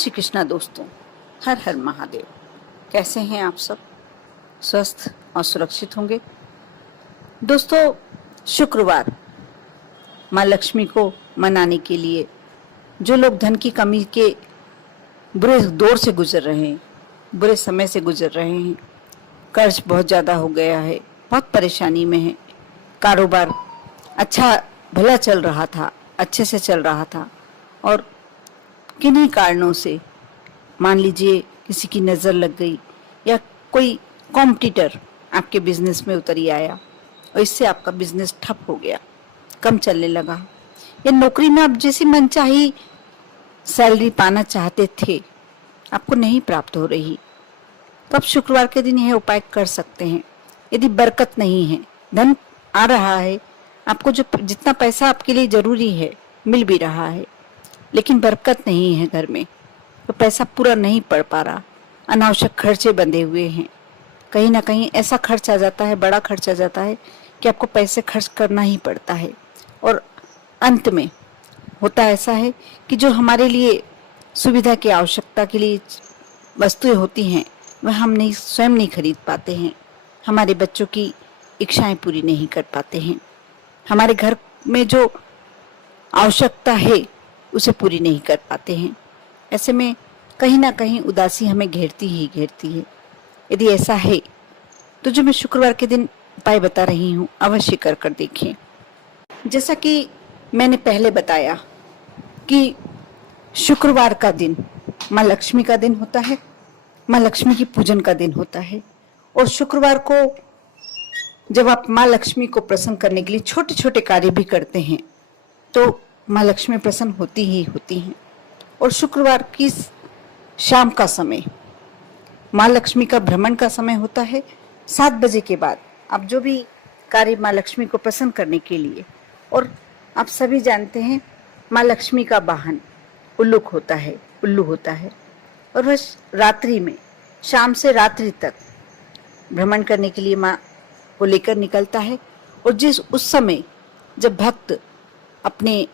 श्री कृष्णा दोस्तों, हर हर महादेव। कैसे हैं आप सब? स्वस्थ और सुरक्षित होंगे। दोस्तों, शुक्रवार माँ लक्ष्मी को मनाने के लिए जो लोग धन की कमी के बुरे दौर से गुजर रहे हैं, बुरे समय से गुजर रहे हैं, कर्ज बहुत ज़्यादा हो गया है, बहुत परेशानी में है, कारोबार अच्छा भला चल रहा था, अच्छे से चल रहा था और किन्हीं कारणों से मान लीजिए किसी की नज़र लग गई या कोई कॉम्पिटिटर आपके बिजनेस में उतर ही आया और इससे आपका बिजनेस ठप हो गया, कम चलने लगा, या नौकरी में आप जैसी मनचाही सैलरी पाना चाहते थे आपको नहीं प्राप्त हो रही, तो आप शुक्रवार के दिन यह उपाय कर सकते हैं। यदि बरकत नहीं है, धन आ रहा है, आपको जो जितना पैसा आपके लिए जरूरी है मिल भी रहा है, लेकिन बरकत नहीं है घर में, तो पैसा पूरा नहीं पड़ पा रहा, अनावश्यक खर्चे बंधे हुए हैं, कहीं ना कहीं ऐसा खर्च आ जाता है, बड़ा खर्च आ जाता है कि आपको पैसे खर्च करना ही पड़ता है और अंत में होता ऐसा है कि जो हमारे लिए सुविधा की आवश्यकता के लिए वस्तुएं होती हैं वह हम नहीं स्वयं नहीं खरीद पाते हैं, हमारे बच्चों की इच्छाएं पूरी नहीं कर पाते हैं, हमारे घर में जो आवश्यकता है उसे पूरी नहीं कर पाते हैं। ऐसे में कहीं ना कहीं उदासी हमें घेरती ही घेरती है। यदि ऐसा है तो जो मैं शुक्रवार के दिन उपाय बता रही हूँ अवश्य कर देखें। जैसा कि मैंने पहले बताया कि शुक्रवार का दिन माँ लक्ष्मी का दिन होता है, माँ लक्ष्मी की पूजन का दिन होता है और शुक्रवार को जब आप माँ लक्ष्मी को प्रसन्न करने के लिए छोटे छोटे कार्य भी करते हैं तो माँ लक्ष्मी प्रसन्न होती ही होती हैं। और शुक्रवार की शाम का समय माँ लक्ष्मी का भ्रमण का समय होता है। 7 बजे के बाद आप जो भी कार्य माँ लक्ष्मी को प्रसन्न करने के लिए, और आप सभी जानते हैं माँ लक्ष्मी का वाहन उल्लू होता है और वह रात्रि में शाम से रात्रि तक भ्रमण करने के लिए माँ को लेकर निकलता है। और उस समय जब भक्त अपने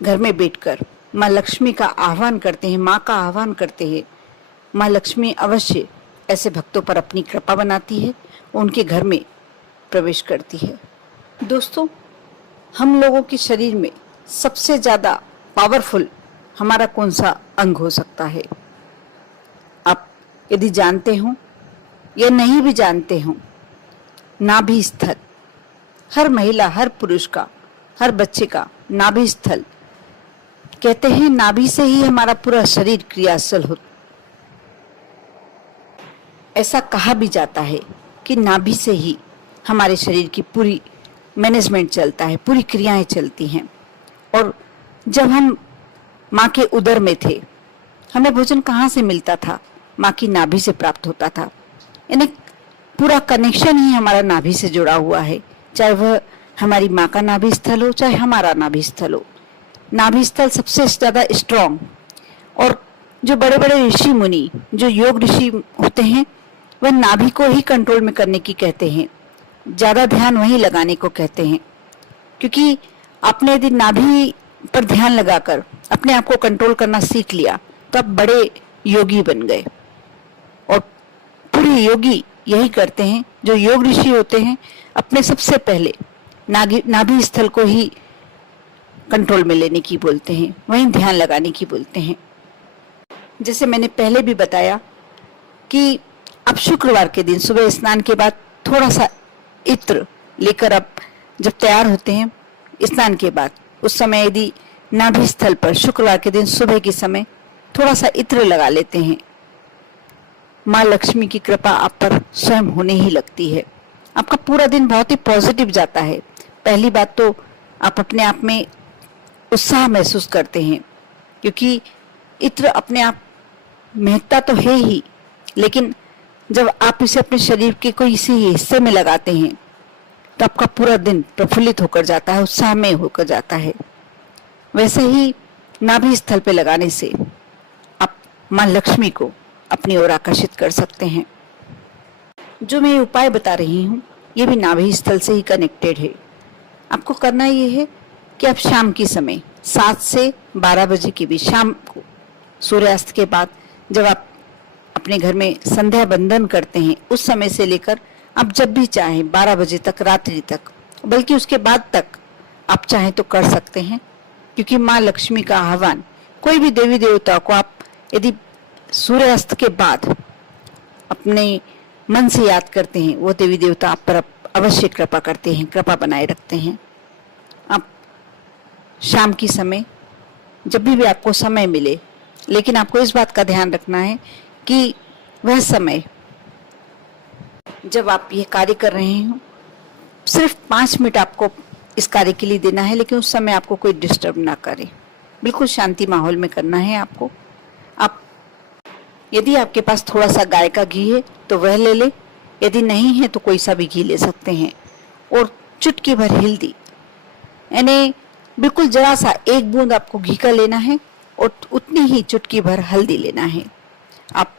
घर में बैठकर माँ लक्ष्मी का आह्वान करते हैं, माँ का आह्वान करते हैं, माँ लक्ष्मी अवश्य ऐसे भक्तों पर अपनी कृपा बनाती है, उनके घर में प्रवेश करती है। दोस्तों, हम लोगों के शरीर में सबसे ज़्यादा पावरफुल हमारा कौन सा अंग हो सकता है? आप यदि जानते हो या नहीं भी जानते हो, नाभि स्थल, हर महिला, हर पुरुष का, हर बच्चे का नाभि स्थल, कहते हैं नाभि से ही हमारा पूरा शरीर क्रियाशील हो। ऐसा कहा भी जाता है कि नाभि से ही हमारे शरीर की पूरी मैनेजमेंट चलता है, पूरी क्रियाएं चलती हैं। और जब हम माँ के उदर में थे, हमें भोजन कहाँ से मिलता था? माँ की नाभि से प्राप्त होता था। यानी पूरा कनेक्शन ही हमारा नाभि से जुड़ा हुआ है, चाहे वह हमारी माँ का नाभि स्थल हो, चाहे हमारा नाभि स्थल हो। नाभि स्थल सबसे ज्यादा स्ट्रॉन्ग, और जो बड़े बड़े ऋषि मुनि, जो योग ऋषि होते हैं, वह नाभि को ही कंट्रोल में करने की कहते हैं, ज्यादा ध्यान वहीं लगाने को कहते हैं, क्योंकि आपने यदि नाभि पर ध्यान लगाकर अपने आप को कंट्रोल करना सीख लिया तो आप बड़े योगी बन गए। और पूरे योगी यही करते हैं, जो योग ऋषि होते हैं, अपने सबसे पहले नाभि स्थल को ही कंट्रोल में लेने की बोलते हैं, वहीं ध्यान लगाने की बोलते हैं। जैसे मैंने पहले भी बताया कि अब शुक्रवार के दिन सुबह स्नान के बाद थोड़ा सा इत्र लेकर आप जब तैयार होते हैं स्नान के बाद, उस समय यदि नाभि स्थल पर शुक्रवार के दिन सुबह के समय थोड़ा सा इत्र लगा लेते हैं, माँ लक्ष्मी की कृपा आप पर स्वयं होने ही लगती है। आपका पूरा दिन बहुत ही पॉजिटिव जाता है। पहली बात तो आप अपने आप में उत्साह महसूस करते हैं, क्योंकि इत्र अपने आप महत्ता तो है ही, लेकिन जब आप इसे अपने शरीर के कोई इसी हिस्से में लगाते हैं तो आपका पूरा दिन प्रफुल्लित होकर जाता है, उत्साहमय होकर जाता है। वैसे ही नाभि स्थल पे लगाने से आप माँ लक्ष्मी को अपनी ओर आकर्षित कर सकते हैं। जो मैं उपाय बता रही हूँ ये भी नाभि स्थल से ही कनेक्टेड है। आपको करना ये है कि आप शाम के समय 7 से 12 बजे के बीच, शाम को सूर्यास्त के बाद जब आप अपने घर में संध्या बंदन करते हैं, उस समय से लेकर आप जब भी चाहें 12 बजे तक, रात्रि तक, बल्कि उसके बाद तक आप चाहें तो कर सकते हैं। क्योंकि माँ लक्ष्मी का आह्वान, कोई भी देवी देवता को आप यदि सूर्यास्त के बाद अपने मन से याद करते हैं, वो देवी देवता आप पर अवश्य कृपा करते हैं, कृपा बनाए रखते हैं। आप शाम की समय जब भी आपको समय मिले, लेकिन आपको इस बात का ध्यान रखना है कि वह समय जब आप ये कार्य कर रहे हो, सिर्फ 5 मिनट आपको इस कार्य के लिए देना है, लेकिन उस समय आपको कोई डिस्टर्ब ना करे। बिल्कुल शांति माहौल में करना है आपको। आप यदि आपके पास थोड़ा सा गाय का घी है तो वह ले ले, यदि नहीं है तो कोई सा भी घी ले सकते हैं। और चुटकी भर हल्दी, यानी बिल्कुल जरा सा 1 बूंद आपको घी का लेना है और उतनी ही चुटकी भर हल्दी लेना है। आप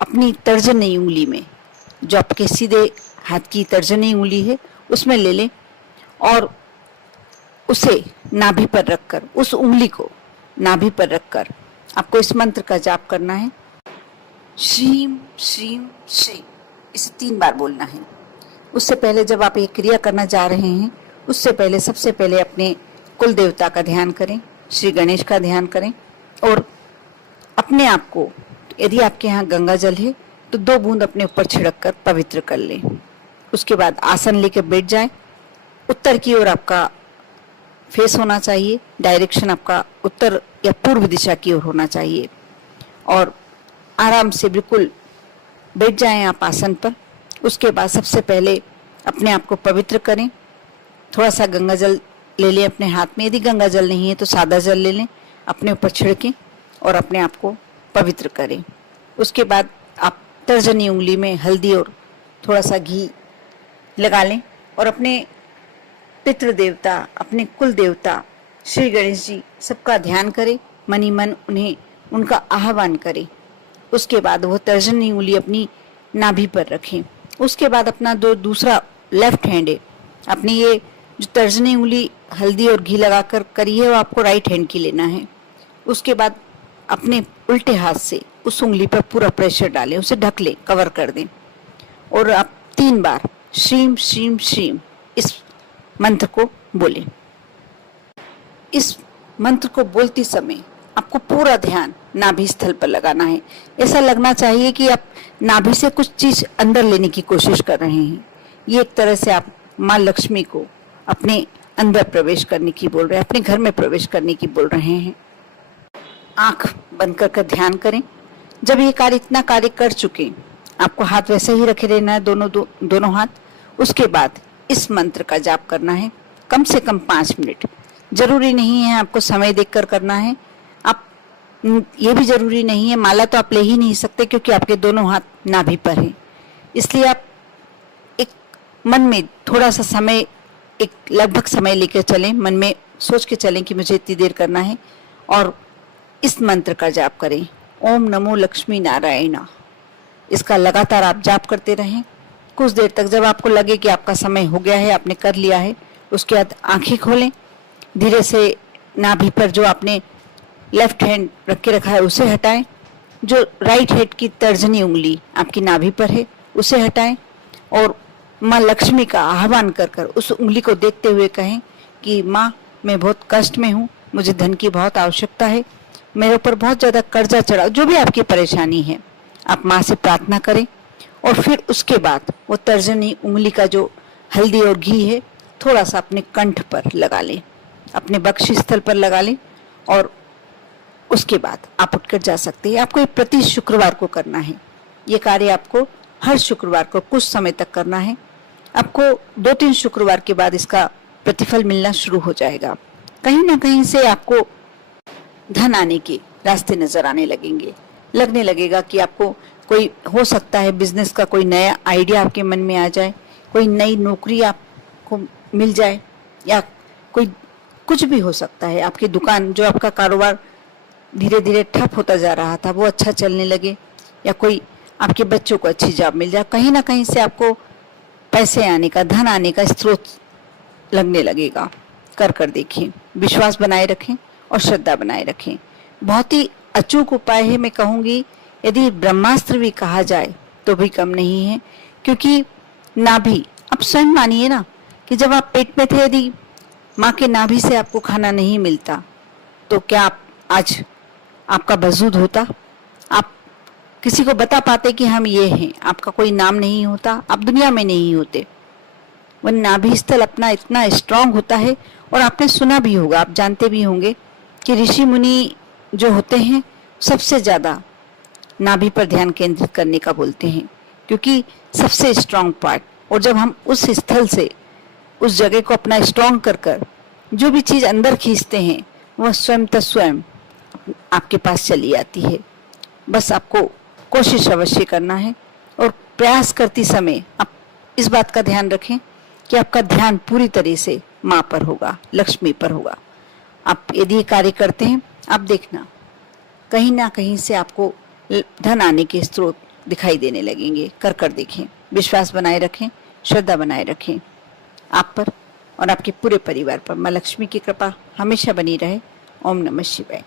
अपनी तर्जनी उंगली में, जो आपके सीधे हाथ की तर्जनी उंगली है, उसमें ले लें और उसे नाभि पर रखकर, उस उंगली को नाभि पर रखकर आपको इस मंत्र का जाप करना है। श्रीम श्रीम श्रीम, इसे 3 बार बोलना है। उससे पहले जब आप ये क्रिया करना जा रहे हैं, उससे पहले सबसे पहले अपने कुल देवता का ध्यान करें, श्री गणेश का ध्यान करें और अपने आप को, यदि आपके यहाँ गंगा जल है तो 2 बूंद अपने ऊपर छिड़क कर पवित्र कर लें। उसके बाद आसन लेकर बैठ जाएं। उत्तर की ओर आपका फेस होना चाहिए, डायरेक्शन आपका उत्तर या पूर्व दिशा की ओर होना चाहिए और आराम से बिल्कुल बैठ जाएं आप आसन पर। उसके बाद सबसे पहले अपने आप को पवित्र करें। थोड़ा सा गंगा जल ले लें अपने हाथ में, यदि गंगा जल नहीं है तो सादा जल ले लें, अपने ऊपर छिड़कें और अपने आप को पवित्र करें। उसके बाद आप तर्जनी उंगली में हल्दी और थोड़ा सा घी लगा लें और अपने पितृ देवता, अपने कुल देवता श्री गणेश जी सबका ध्यान करें, मनी मन उन्हें उनका आह्वान करें। उसके बाद वो तर्जनी उंगली अपनी नाभि पर रखें। उसके बाद अपना जो दूसरा लेफ्ट हैंड है, अपनी ये जो तर्जनी उंगली हल्दी और घी लगाकर करी है, वो आपको राइट हैंड की लेना है। उसके बाद अपने उल्टे हाथ से उस उंगली पर पूरा प्रेशर डालें, उसे ढक लें, कवर कर दें और आप 3 बार श्रीम श्रीम श्रीम इस मंत्र को बोलें। इस मंत्र को बोलते समय आपको पूरा ध्यान नाभि स्थल पर लगाना है। ऐसा लगना चाहिए कि आप नाभि से कुछ चीज अंदर लेने की कोशिश कर रहे हैं। ये एक तरह से आप माँ लक्ष्मी को अपने अंदर प्रवेश करने की बोल रहे हैं, अपने घर में प्रवेश करने की बोल रहे हैं। आंख बंद कर ध्यान करें। जब ये कार्य, इतना कार्य कर चुके, आपको हाथ वैसे ही रखे रहना है, दोनों हाथ। उसके बाद इस मंत्र का जाप करना है कम से कम 5 मिनट। जरूरी नहीं है आपको समय देखकर करना है, आप ये भी जरूरी नहीं है, माला तो आप ले ही नहीं सकते क्योंकि आपके दोनों हाथ नाभि पर हैं। इसलिए आप एक मन में थोड़ा सा समय, एक लगभग समय लेकर चलें, मन में सोच के चलें कि मुझे इतनी देर करना है और इस मंत्र का जाप करें। ओम नमो लक्ष्मी नारायणा। इसका लगातार आप जाप करते रहें कुछ देर तक। जब आपको लगे कि आपका समय हो गया है, आपने कर लिया है, उसके बाद आंखें खोलें। धीरे से नाभि पर जो आपने लेफ्ट हैंड रख के रखा है उसे हटाएं। जो राइट हैंड की तर्जनी उंगली आपकी नाभि पर है उसे हटाएं और माँ लक्ष्मी का आह्वान कर कर उस उंगली को देखते हुए कहें कि माँ, मैं बहुत कष्ट में हूँ, मुझे धन की बहुत आवश्यकता है, मेरे ऊपर बहुत ज़्यादा कर्जा चढ़ा। जो भी आपकी परेशानी है, आप माँ से प्रार्थना करें और फिर उसके बाद वो तर्जनी उंगली का जो हल्दी और घी है थोड़ा सा अपने कंठ पर लगा लें, अपने बक्षी स्थल पर लगा लें और उसके बाद आप उठकर जा सकते हैं। आपको ये प्रति शुक्रवार को करना है। ये कार्य आपको हर शुक्रवार को कुछ समय तक करना है। आपको 2-3 शुक्रवार के बाद इसका प्रतिफल मिलना शुरू हो जाएगा। कहीं ना कहीं से आपको धन आने के रास्ते नजर आने लगेंगे। लगने लगेगा कि आपको कोई, हो सकता है बिजनेस का कोई नया आइडिया आपके मन में आ जाए, कोई नई नौकरी आपको मिल जाए, या कोई कुछ भी हो सकता है। आपकी दुकान, जो आपका कारोबार धीरे धीरे ठप होता जा रहा था, वो अच्छा चलने लगे, या कोई आपके बच्चों को अच्छी जॉब मिल जाए। कहीं ना कहीं से आपको पैसे आने का, धन आने का स्रोत लगने लगेगा। कर देखिए, विश्वास बनाए रखें और श्रद्धा बनाए रखें। बहुत ही अचूक उपाय है, मैं कहूंगी यदि ब्रह्मास्त्र भी कहा जाए तो भी कम नहीं है। क्योंकि नाभि, आप स्वयं मानिए ना कि जब आप पेट में थे, यदि माँ के नाभि से आपको खाना नहीं मिलता तो क्या आप आज आपका वजूद होता? आप किसी को बता पाते कि हम ये हैं? आपका कोई नाम नहीं होता, आप दुनिया में नहीं होते। वह नाभि स्थल अपना इतना स्ट्रांग होता है। और आपने सुना भी होगा, आप जानते भी होंगे कि ऋषि मुनि जो होते हैं सबसे ज्यादा नाभि पर ध्यान केंद्रित करने का बोलते हैं, क्योंकि सबसे स्ट्रांग पार्ट। और जब हम उस स्थल से उस जगह को अपना स्ट्रांग कर कर जो भी चीज अंदर खींचते हैं वह स्वयं स्वयं आपके पास चली आती है। बस आपको कोशिश अवश्य करना है। और प्रयास करते समय आप इस बात का ध्यान रखें कि आपका ध्यान पूरी तरह से माँ पर होगा, लक्ष्मी पर होगा। आप यदि कार्य करते हैं, आप देखना कहीं ना कहीं से आपको धन आने के स्रोत दिखाई देने लगेंगे। कर देखें, विश्वास बनाए रखें, श्रद्धा बनाए रखें आप पर और आपके पूरे परिवार पर। माँ लक्ष्मी की कृपा हमेशा बनी रहे। ओम नमः शिवाय।